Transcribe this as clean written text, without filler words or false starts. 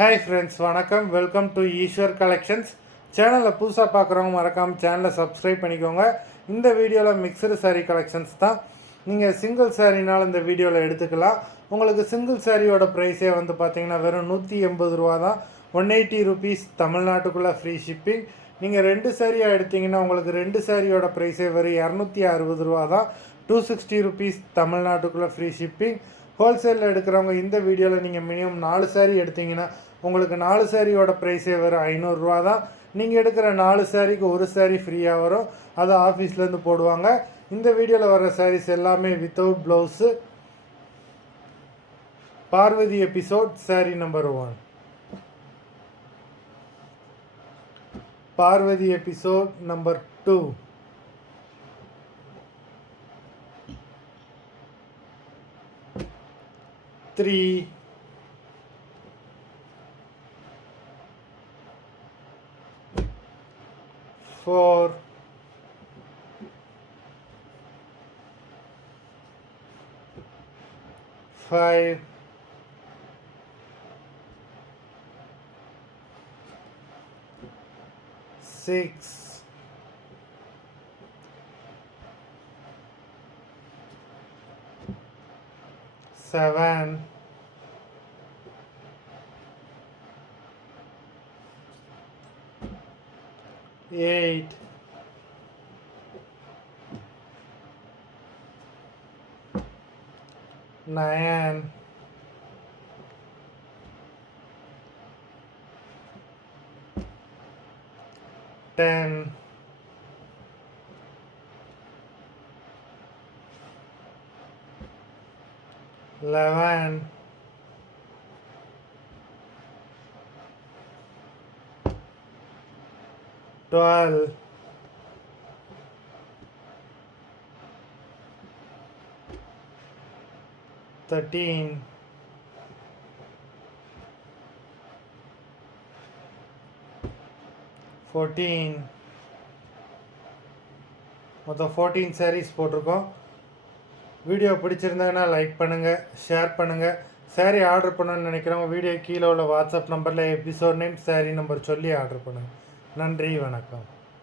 Hi friends, வணக்கம். Welcome to Eswar collections. சேனலில் புதுசாக பார்க்குறவங்க மறக்காமல் சேனலை சப்ஸ்கிரைப் பண்ணிக்கோங்க. இந்த வீடியோவில் மிக்சடு சாரீ கலெக்ஷன்ஸ் தான். நீங்கள் சிங்கிள் சாரீனாலும் இந்த வீடியோவில் எடுத்துக்கலாம். உங்களுக்கு சிங்கிள் சாரியோட ப்ரைஸே வந்து பார்த்தீங்கன்னா வெறும் 180 ரூபா தான். 180 ருபீஸ் தமிழ்நாட்டுக்குள்ளே ஃப்ரீ ஷிப்பிங். நீங்கள் 2 சாரியாக எடுத்திங்கன்னா உங்களுக்கு 2 சாரியோட ப்ரைஸே வெறும் 260 ரூபா தான். 260 ருபீஸ் தமிழ்நாட்டுக்குள்ளே ஃப்ரீ ஷிப்பிங். ஹோல்சேலில் எடுக்கிறவங்க இந்த வீடியோவில் நீங்கள் மினிமம் 4 சாரீ எடுத்திங்கன்னா உங்களுக்கு 4 சாரியோட ப்ரைஸே வரும் 500 ரூபா தான். நீங்கள் எடுக்கிற 4 சாரிக்கு ஒரு சாரீ ஃப்ரீயாக வரும். அதை ஆஃபீஸ்லேருந்து போடுவாங்க. இந்த வீடியோவில் வர சாரீஸ் எல்லாமே without blouse. Parvathi episode saree number 1. Parvathi episode number 2. Three, 4, 5, 6, 7, 8, 9, 10, 11, 12, 13, 14. மொத்தம் 14 சாரீஸ் போட்டிருக்கோம். வீடியோ பிடிச்சிருந்தாங்கன்னா லைக் பண்ணுங்கள், ஷேர் பண்ணுங்கள். சாரீ ஆர்டர் பண்ணணும்னு நினைக்கிறவங்க வீடியோ கீழே உள்ள வாட்ஸ்அப் நம்பரில் எபிசோட் நேம், சாரீ நம்பர் சொல்லி ஆர்டர் பண்ணுங்கள். நன்றி, வணக்கம்.